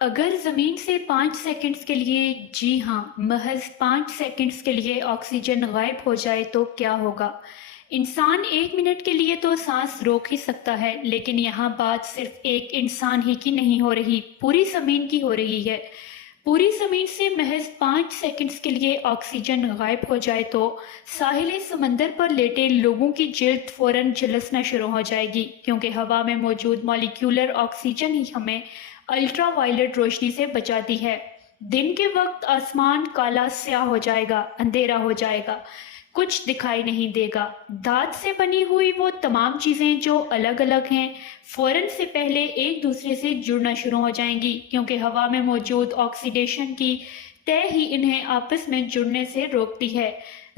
اگر زمین سے 5 سیکنڈز کے لیے، جی ہاں، محض 5 سیکنڈز کے لیے آکسیجن غائب ہو جائے تو کیا ہوگا؟ انسان 1 منٹ کے لیے تو سانس روک ہی سکتا ہے، لیکن یہاں بات صرف ایک انسان ہی کی نہیں ہو رہی، پوری زمین کی ہو رہی ہے۔ پوری زمین سے محض 5 سیکنڈز کے لیے آکسیجن غائب ہو جائے تو ساحل سمندر پر لیٹے لوگوں کی جلد فوراً جھلسنا شروع ہو جائے گی، کیونکہ ہوا میں موجود مالیکیولر آکسیجن ہی ہمیں الٹرا وائلٹ روشنی سے بچاتی ہے۔ دن کے وقت آسمان کالا سیاہ ہو جائے گا، اندھیرا ہو جائے گا، کچھ دکھائی نہیں دے گا۔ دھات سے بنی ہوئی وہ تمام چیزیں جو الگ الگ ہیں، فوراً سے پہلے ایک دوسرے سے جڑنا شروع ہو جائیں گی، کیونکہ ہوا میں موجود آکسیڈیشن کی طے ہی انہیں آپس میں جڑنے سے روکتی ہے۔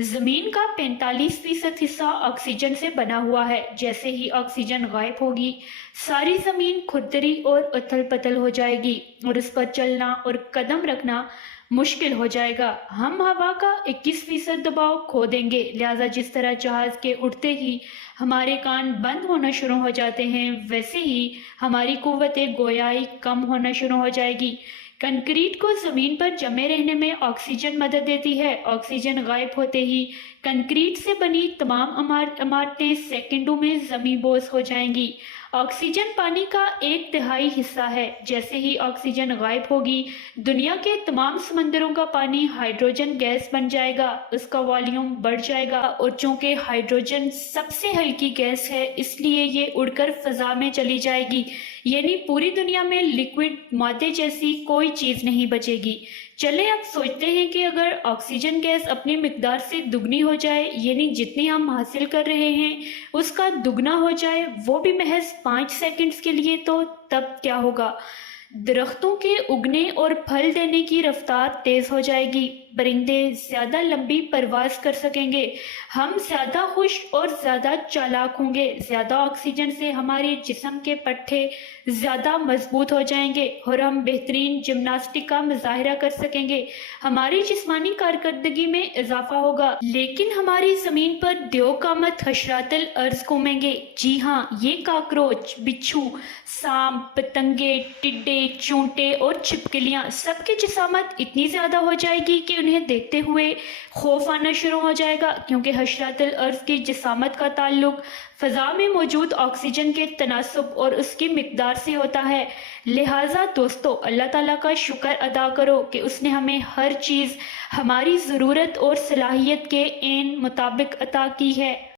زمین کا 45% حصہ آکسیجن سے بنا ہوا ہے۔ جیسے ہی آکسیجن غائب ہوگی، ساری زمین کھردری اور اتھل پتھل ہو جائے گی، اور اس پر چلنا اور قدم رکھنا مشکل ہو جائے گا۔ ہم ہوا کا 21% دباؤ کھو دیں گے، لہٰذا جس طرح جہاز کے اٹھتے ہی ہمارے کان بند ہونا شروع ہو جاتے ہیں، ویسے ہی ہماری قوت گویائی کم ہونا شروع ہو جائے گی۔ کنکریٹ کو زمین پر جمے رہنے میں آکسیجن مدد دیتی ہے۔ آکسیجن غائب ہوتے ہی کنکریٹ سے بنی تمام عمارتیں سیکنڈوں میں زمیں بوس ہو جائیں گی۔ آکسیجن پانی کا 1/3 حصہ ہے۔ جیسے ہی آکسیجن غائب ہوگی، دنیا کے تمام سمندروں کا پانی ہائیڈروجن گیس بن جائے گا، اس کا والیوم بڑھ جائے گا، اور چونکہ ہائیڈروجن سب سے ہلکی گیس ہے، اس لیے یہ اڑ کر فضا میں چلی جائے گی، یعنی پوری دنیا میں لیکوڈ مادے جیسی کوئی چیز نہیں بچے گی۔ چلیں اب سوچتے ہیں کہ اگر آکسیجن گیس اپنی مقدار سے دگنی ہو جائے، یعنی جتنی ہم حاصل کر رہے ہیں اس کا دگنا ہو جائے، وہ بھی محض 5 سیکنڈز کے لیے، تو تب کیا ہوگا؟ درختوں کے اگنے اور پھل دینے کی رفتار تیز ہو جائے گی، پرندے زیادہ لمبی پرواز کر سکیں گے، ہم زیادہ خوش اور زیادہ چالاک ہوں گے، زیادہ آکسیجن سے ہمارے جسم کے پٹھے زیادہ مضبوط ہو جائیں گے، اور ہم بہترین جمناسٹک کا مظاہرہ کر سکیں گے، ہماری جسمانی کارکردگی میں اضافہ ہوگا۔ لیکن ہماری زمین پر دیو قامت حشرات الارض گھومیں گے۔ جی ہاں، یہ کاکروچ، بچھو، سانپ، پتنگے، ٹڈے، چونٹے اور چھپکلیاں، سب کی جسامت اتنی زیادہ ہو جائے گی کہ انہیں دیکھتے ہوئے خوف آنا شروع ہو جائے گا، کیونکہ حشرات الارض کی جسامت کا تعلق فضا میں موجود آکسیجن کے تناسب اور اس کی مقدار سے ہوتا ہے۔ لہٰذا دوستو، اللہ تعالیٰ کا شکر ادا کرو کہ اس نے ہمیں ہر چیز ہماری ضرورت اور صلاحیت کے عین مطابق عطا کی ہے۔